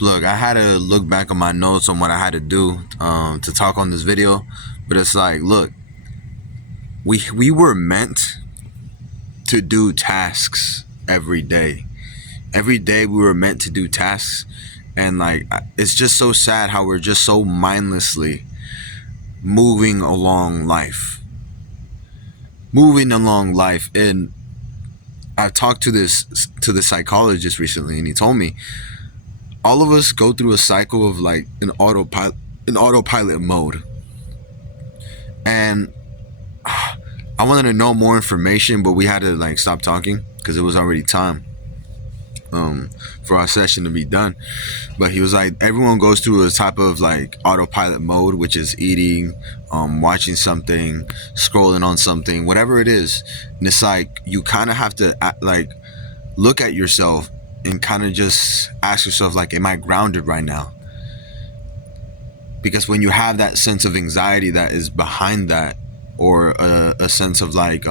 Look, I had to look back on my notes on what I had to do to talk on this video, but it's like, look, we were meant to do tasks every day. Every day we were meant to do tasks, and like it's just so sad how we're just so mindlessly moving along life, and I talked to the psychologist recently, and he told me all of us go through a cycle of like an autopilot mode. And I wanted to know more information, but we had to like stop talking because it was already time for our session to be done. But he was like, everyone goes through a type of like autopilot mode, which is eating, watching something, scrolling on something, whatever it is. And it's like you kind of have to like look at yourself and kind of just ask yourself, like, am I grounded right now? Because when you have that sense of anxiety that is behind that, or a sense of like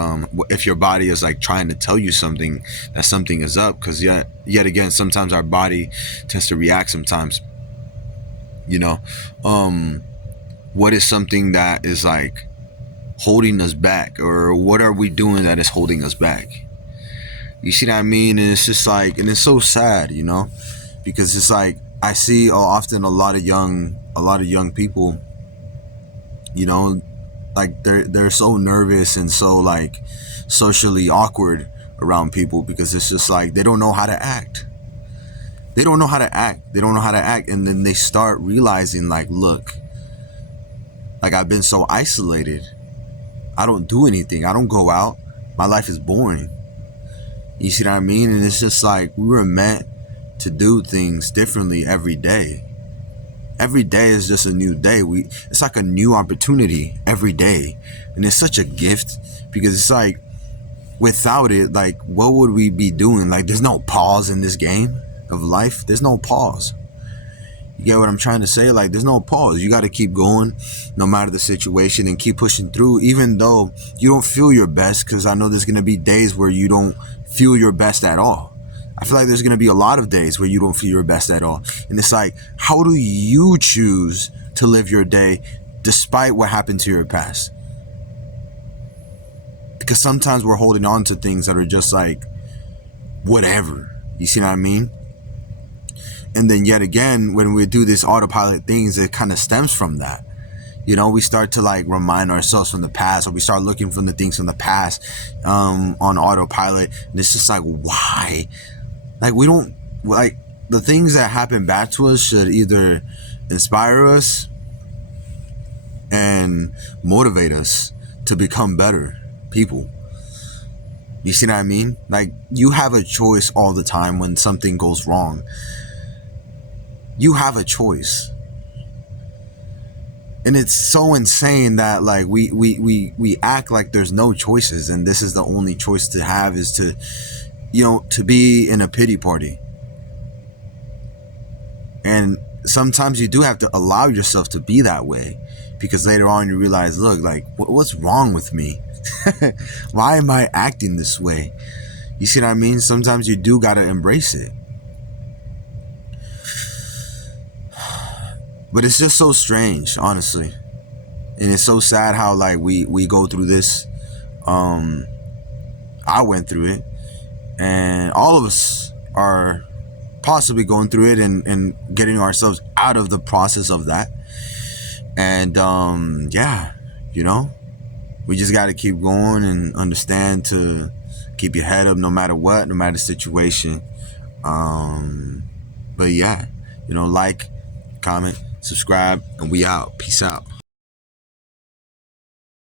if your body is like trying to tell you something, that something is up, because yet again sometimes our body tends to react sometimes, what is something that is like holding us back, or what are we doing that is holding us back? You see what I mean? And it's just like, and it's so sad, because it's like I see often a lot of young people, like they're so nervous and so like socially awkward around people, because it's just like they don't know how to act. And then they start realizing, like, look, like, I've been so isolated, I don't do anything, I don't go out, my life is boring. You see what I mean? And it's just like we were meant to do things differently every day. Every day is just a new day. It's like a new opportunity every day. And it's such a gift, because it's like without it, like, what would we be doing? Like, there's no pause in this game of life. There's no pause. You get what I'm trying to say? Like, there's no pause. You got to keep going no matter the situation and keep pushing through, even though you don't feel your best, because I know there's going to be days where you don't feel your best at all. I feel like there's going to be a lot of days where you don't feel your best at all. And it's like, how do you choose to live your day despite what happened to your past? Because sometimes we're holding on to things that are just like, whatever. You see what I mean? And then yet again, when we do this autopilot things, it kind of stems from that. We start to like remind ourselves from the past, or we start looking from the things from the past on autopilot. And it's just like, why? Like, we don't, like, the things that happen back to us should either inspire us and motivate us to become better people. You see what I mean? Like, you have a choice all the time when something goes wrong. You have a choice. And it's so insane that like we act like there's no choices, and this is the only choice to have, is to to be in a pity party. And sometimes you do have to allow yourself to be that way, because later on you realize, look, like, what's wrong with me? Why am I acting this way? You see what I mean? Sometimes you do gotta embrace it. But it's just so strange, honestly. And it's so sad how like we go through this. I went through it, and all of us are possibly going through it and getting ourselves out of the process of that. And yeah, we just got to keep going and understand to keep your head up no matter what, no matter the situation. But yeah, like, comment, subscribe, and we out. Peace out.